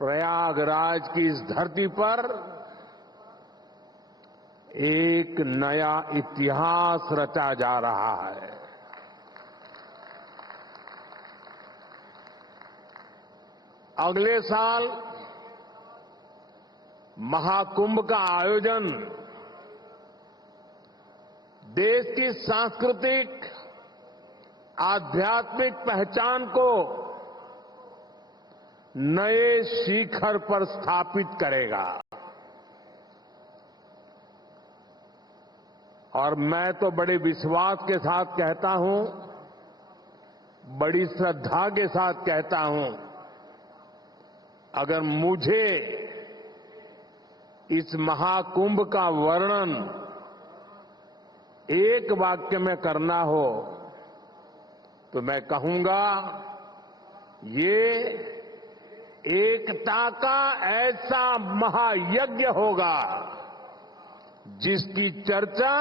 प्रयागराज की इस धरती पर एक नया इतिहास रचा जा रहा है। अगले साल महाकुंभ का आयोजन देश की सांस्कृतिक आध्यात्मिक पहचान को नए शिखर पर स्थापित करेगा। और मैं तो बड़े विश्वास के साथ कहता हूं, बड़ी श्रद्धा के साथ कहता हूं, अगर मुझे इस महाकुंभ का वर्णन एक वाक्य में करना हो तो मैं कहूंगा, ये एकता का ऐसा महायज्ञ होगा जिसकी चर्चा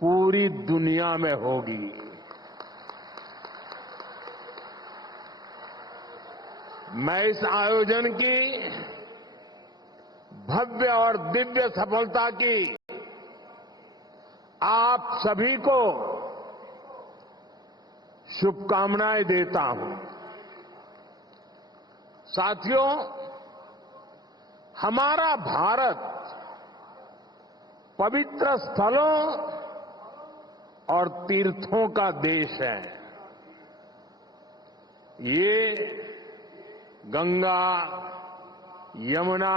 पूरी दुनिया में होगी। मैं इस आयोजन की भव्य और दिव्य सफलता की आप सभी को शुभकामनाएं देता हूं। साथियों, हमारा भारत पवित्र स्थलों और तीर्थों का देश है। ये गंगा, यमुना,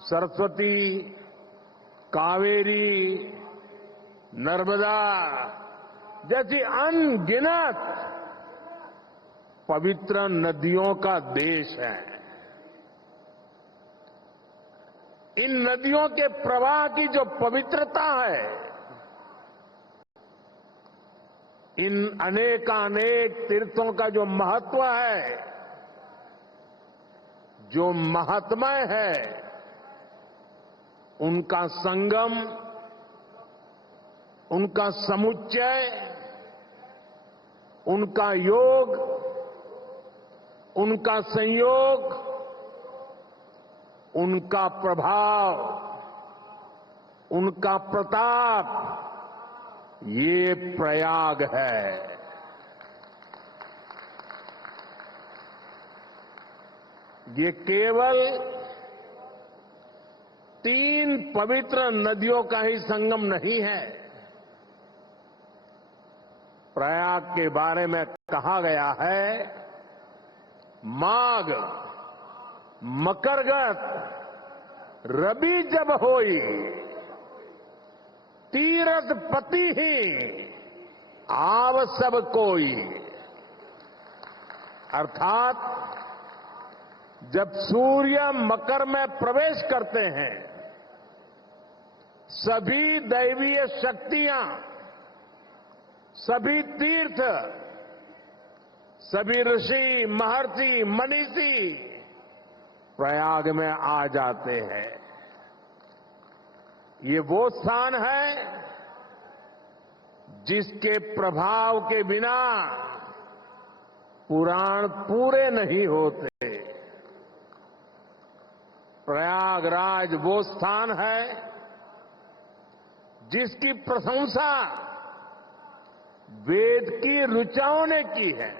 सरस्वती, कावेरी, नर्मदा जैसी अनगिनत पवित्र नदियों का देश है। इन नदियों के प्रवाह की जो पवित्रता है, इन अनेकानेक तीर्थों का जो महत्व है, जो महात्म्य है, उनका संगम, उनका समुच्चय, उनका योग, उनका संयोग, उनका प्रभाव, उनका प्रताप, ये प्रयाग है। ये केवल 3 पवित्र नदियों का ही संगम नहीं है। प्रयाग के बारे में कहा गया है, माघ मकरगत रवि जब होई, तीरथ पति ही आव सब कोई। अर्थात जब सूर्य मकर में प्रवेश करते हैं, सभी दैवीय शक्तियां, सभी तीर्थ, सभी ऋषि, महर्षि, मनीषी प्रयाग में आ जाते हैं। ये वो स्थान है जिसके प्रभाव के बिना पुराण पूरे नहीं होते। प्रयागराज वो स्थान है जिसकी प्रशंसा वेद की ऋचाओं ने की है।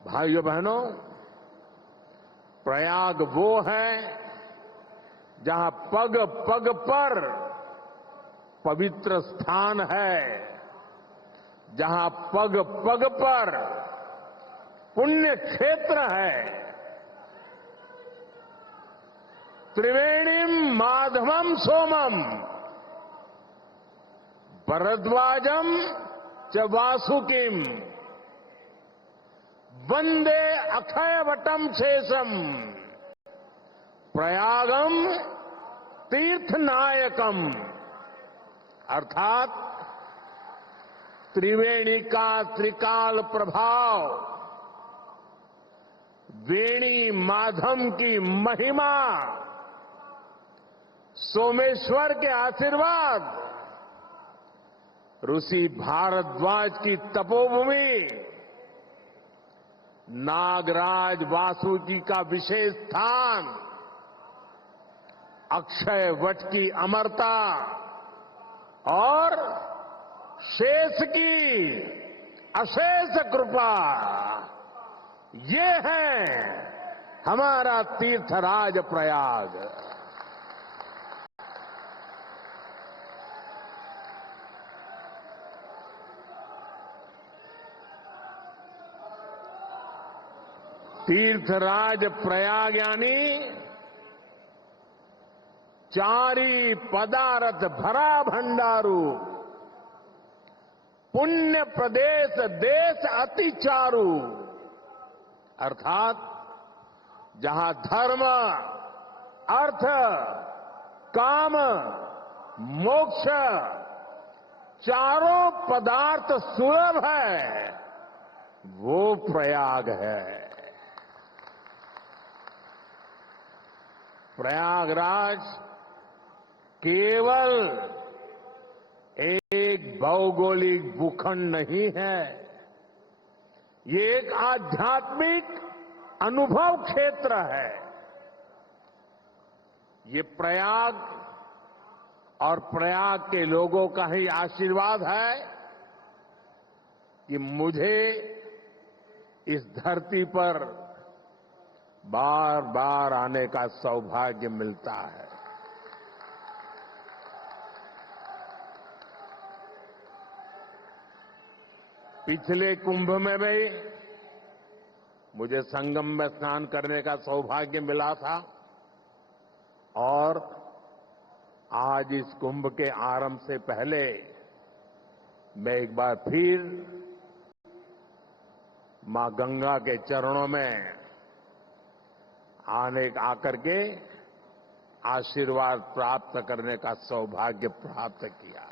भाइयों बहनों, प्रयाग वो है जहां पग पग पर पवित्र स्थान है, जहां पग पग पर पुण्य क्षेत्र है। त्रिवेणीम माधवम सोमम भरद्वाजम च वासुकिम वंदे अक्षयवटम शेषम प्रयागम तीर्थनायकम। अर्थात त्रिवेणी का त्रिकाल प्रभाव, वेणी माधव की महिमा, सोमेश्वर के आशीर्वाद, ऋषि भारद्वाज की तपोभूमि, नागराज वासुकी का विशेष स्थान, अक्षय वट की अमरता और शेष की अशेष कृपा, ये है हमारा तीर्थराज प्रयाग। तीर्थराज प्रयाग यानी चारी पदारथ भरा भंडारू, पुण्य प्रदेश देश अति चारू। अर्थात जहां धर्म, अर्थ, काम, मोक्ष चारों पदार्थ सुलभ है, वो प्रयाग है। प्रयागराज केवल एक भौगोलिक भूखंड नहीं है, ये एक आध्यात्मिक अनुभव क्षेत्र है। ये प्रयाग और प्रयाग के लोगों का ही आशीर्वाद है कि मुझे इस धरती पर बार बार आने का सौभाग्य मिलता है। पिछले कुंभ में भी मुझे संगम में स्नान करने का सौभाग्य मिला था और आज इस कुंभ के आरंभ से पहले मैं एक बार फिर मां गंगा के चरणों में आकर के आशीर्वाद प्राप्त करने का सौभाग्य प्राप्त किया।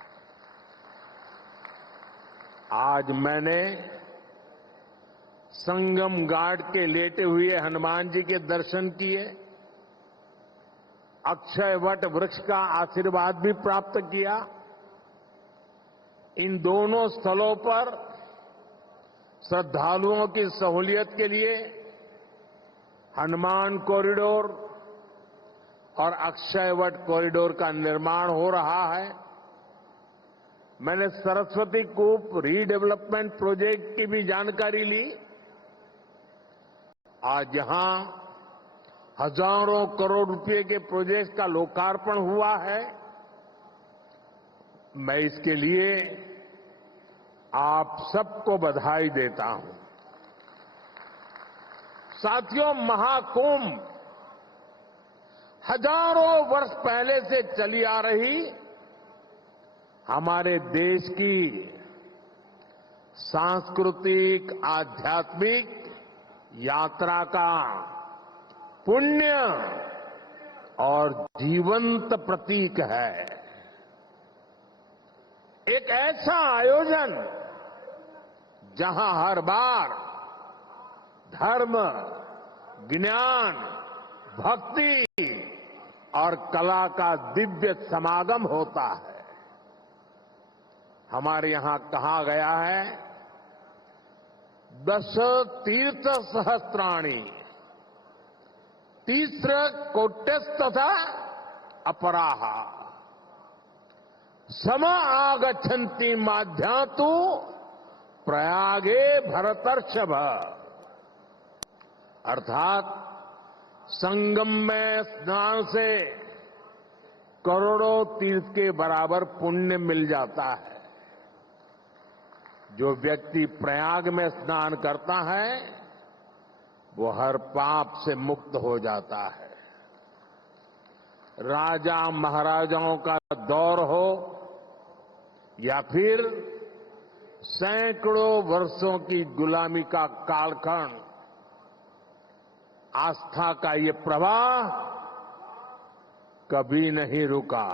आज मैंने संगम घाट के लेटे हुए हनुमान जी के दर्शन किए, अक्षय वट वृक्ष का आशीर्वाद भी प्राप्त किया। इन दोनों स्थलों पर श्रद्धालुओं की सहूलियत के लिए हनुमान कॉरिडोर और अक्षय वट कॉरिडोर का निर्माण हो रहा है। मैंने सरस्वती कूप रीडेवलपमेंट प्रोजेक्ट की भी जानकारी ली। आज यहां हजारों करोड़ रुपए के प्रोजेक्ट का लोकार्पण हुआ है। मैं इसके लिए आप सबको बधाई देता हूं। साथियों, महाकुंभ हजारों वर्ष पहले से चली आ रही हमारे देश की सांस्कृतिक, आध्यात्मिक यात्रा का पुण्य और जीवंत प्रतीक है। एक ऐसा आयोजन जहां हर बार धर्म, ज्ञान, भक्ति और कला का दिव्य समागम होता है। हमारे यहां कहा गया है, दश तीर्थ सहस्त्राणि तीस्र कोट्यस्तथा अपराहा सम आगच्छन्ति माध्यातु प्रयागे भरतर्षभ। अर्थात संगम में स्नान से करोड़ों तीर्थ के बराबर पुण्य मिल जाता है। जो व्यक्ति प्रयाग में स्नान करता है वो हर पाप से मुक्त हो जाता है। राजा महाराजाओं का दौर हो या फिर सैकड़ों वर्षों की गुलामी का कालखंड, आस्था का ये प्रवाह कभी नहीं रुका।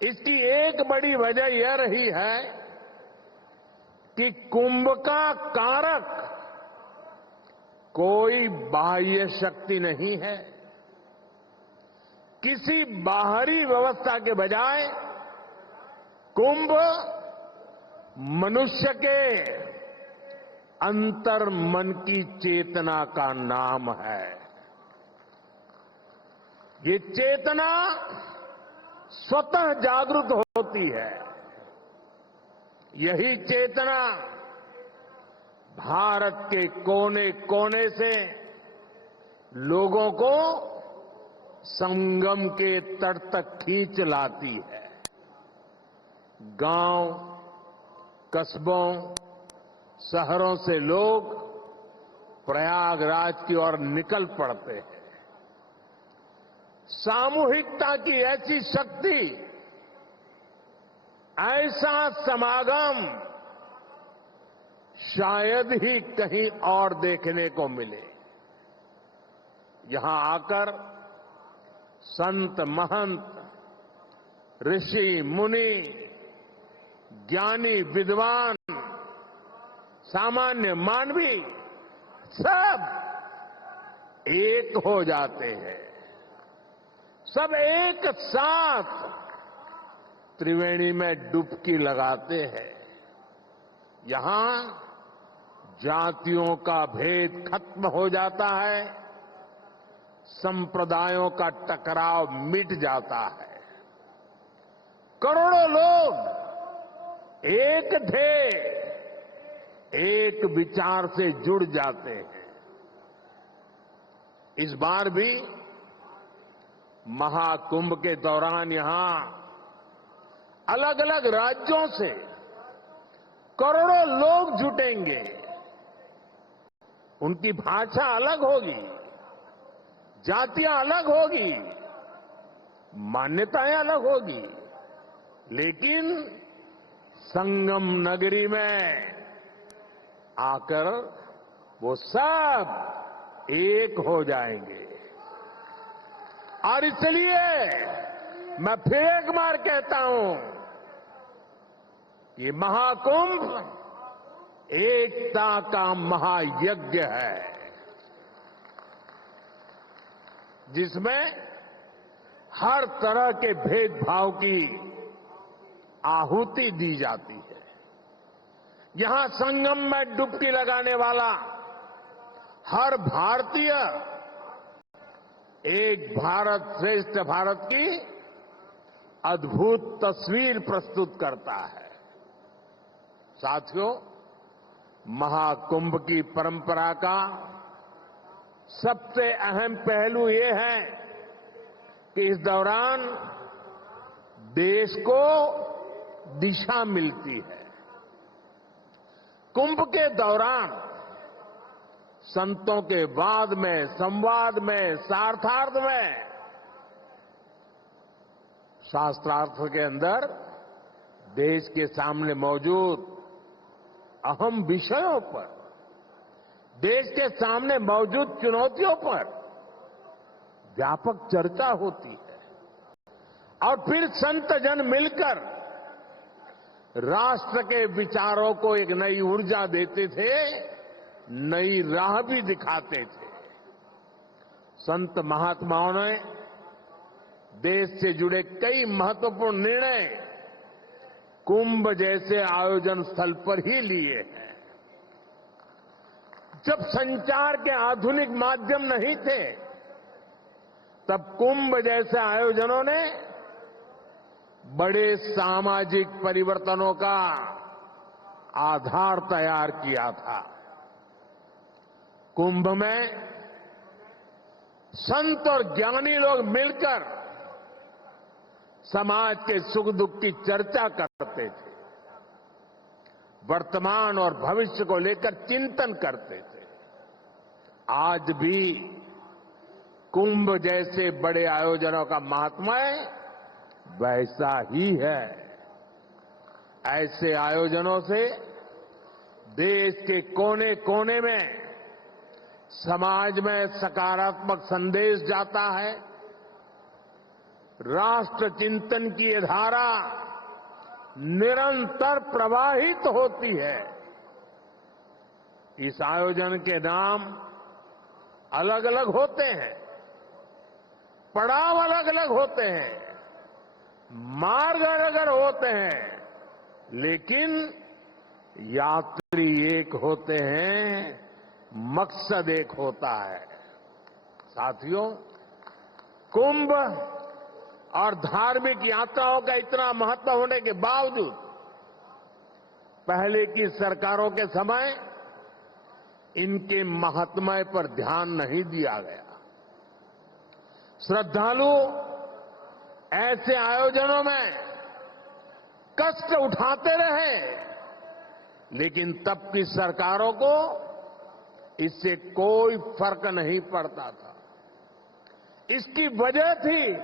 इसकी एक बड़ी वजह यह रही है कि कुंभ का कारक कोई बाह्य शक्ति नहीं है। किसी बाहरी व्यवस्था के बजाय कुंभ मनुष्य के अंतर मन की चेतना का नाम है। ये चेतना स्वतः जागृत होती है। यही चेतना भारत के कोने कोने से लोगों को संगम के तट तक खींच लाती है। गांव, कस्बों, शहरों से लोग प्रयागराज की ओर निकल पड़ते हैं। सामूहिकता की ऐसी शक्ति, ऐसा समागम शायद ही कहीं और देखने को मिले। यहां आकर संत महंत, ऋषि मुनि, ज्ञानी विद्वान, सामान्य मानवी सब एक हो जाते हैं। सब एक साथ त्रिवेणी में डुबकी लगाते हैं। यहां जातियों का भेद खत्म हो जाता है, संप्रदायों का टकराव मिट जाता है। करोड़ों लोग एक थे, एक विचार से जुड़ जाते हैं। इस बार भी महाकुंभ के दौरान यहां अलग अलग राज्यों से करोड़ों लोग जुटेंगे। उनकी भाषा अलग होगी, जातियां अलग होगी, मान्यताएं अलग होगी, लेकिन संगम नगरी में आकर वो सब एक हो जाएंगे। और इसलिए मैं फिर एक बार कहता हूं, ये महाकुंभ एकता का महायज्ञ है, जिसमें हर तरह के भेदभाव की आहुति दी जाती है। यहां संगम में डुबकी लगाने वाला हर भारतीय एक भारत श्रेष्ठ भारत की अद्भुत तस्वीर प्रस्तुत करता है। साथियों, महाकुंभ की परंपरा का सबसे अहम पहलू ये है कि इस दौरान देश को दिशा मिलती है। कुंभ के दौरान संतों के वाद में, संवाद में, शास्त्रार्थ में, शास्त्रार्थ के अंदर देश के सामने मौजूद अहम विषयों पर, देश के सामने मौजूद चुनौतियों पर व्यापक चर्चा होती है। और फिर संत जन मिलकर राष्ट्र के विचारों को एक नई ऊर्जा देते थे, नई राह भी दिखाते थे। संत महात्माओं ने देश से जुड़े कई महत्वपूर्ण निर्णय कुंभ जैसे आयोजन स्थल पर ही लिए हैं। जब संचार के आधुनिक माध्यम नहीं थे, तब कुंभ जैसे आयोजनों ने बड़े सामाजिक परिवर्तनों का आधार तैयार किया था। कुंभ में संत और ज्ञानी लोग मिलकर समाज के सुख दुख की चर्चा करते थे, वर्तमान और भविष्य को लेकर चिंतन करते थे। आज भी कुंभ जैसे बड़े आयोजनों का महात्म्य वैसा ही है। ऐसे आयोजनों से देश के कोने कोने में समाज में सकारात्मक संदेश जाता है। राष्ट्र चिंतन की ये धारा निरंतर प्रवाहित होती है। इस आयोजन के नाम अलग अलग होते हैं, पड़ाव अलग अलग होते हैं, मार्ग अलग अलग होते हैं, लेकिन यात्री एक होते हैं, मकसद एक होता है। साथियों, कुंभ और धार्मिक यात्राओं का इतना महत्व होने के बावजूद पहले की सरकारों के समय इनके महात्म्य पर ध्यान नहीं दिया गया। श्रद्धालु ऐसे आयोजनों में कष्ट उठाते रहे, लेकिन तब की सरकारों को इससे कोई फर्क नहीं पड़ता था। इसकी वजह थी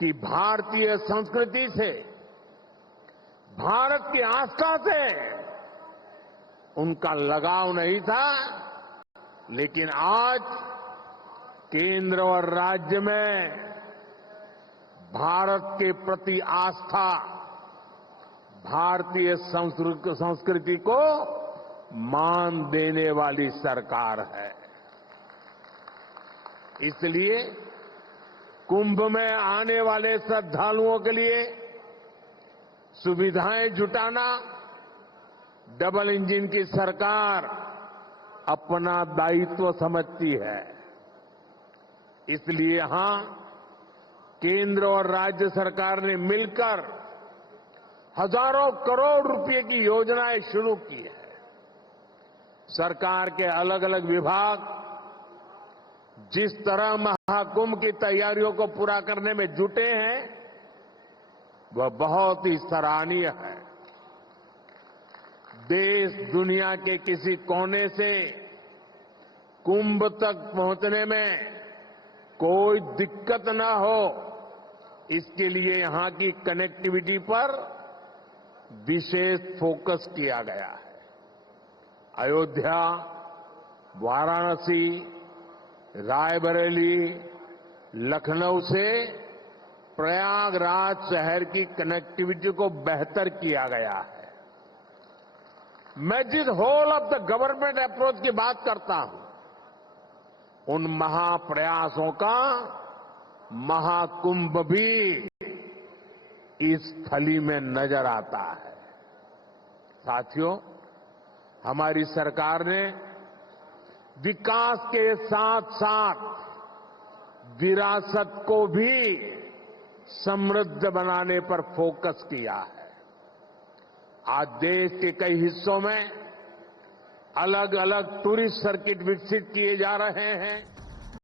कि भारतीय संस्कृति से, भारत की आस्था से उनका लगाव नहीं था। लेकिन आज केंद्र और राज्य में भारत के प्रति आस्था, भारतीय संस्कृति को मान देने वाली सरकार है। इसलिए कुंभ में आने वाले श्रद्धालुओं के लिए सुविधाएं जुटाना डबल इंजन की सरकार अपना दायित्व समझती है। इसलिए यहां केंद्र और राज्य सरकार ने मिलकर हजारों करोड़ रुपए की योजनाएं शुरू की है। सरकार के अलग अलग विभाग जिस तरह महाकुंभ की तैयारियों को पूरा करने में जुटे हैं, वह बहुत ही सराहनीय है। देश दुनिया के किसी कोने से कुंभ तक पहुंचने में कोई दिक्कत न हो, इसके लिए यहां की कनेक्टिविटी पर विशेष फोकस किया गया है। अयोध्या, वाराणसी, रायबरेली, लखनऊ से प्रयागराज शहर की कनेक्टिविटी को बेहतर किया गया है। मैं जिस whole of the government approach की बात करता हूं, उन महाप्रयासों का महाकुंभ भी इस थली में नजर आता है। साथियों, हमारी सरकार ने विकास के साथ साथ विरासत को भी समृद्ध बनाने पर फोकस किया है। आज देश के कई हिस्सों में अलग अलग टूरिस्ट सर्किट विकसित किए जा रहे हैं।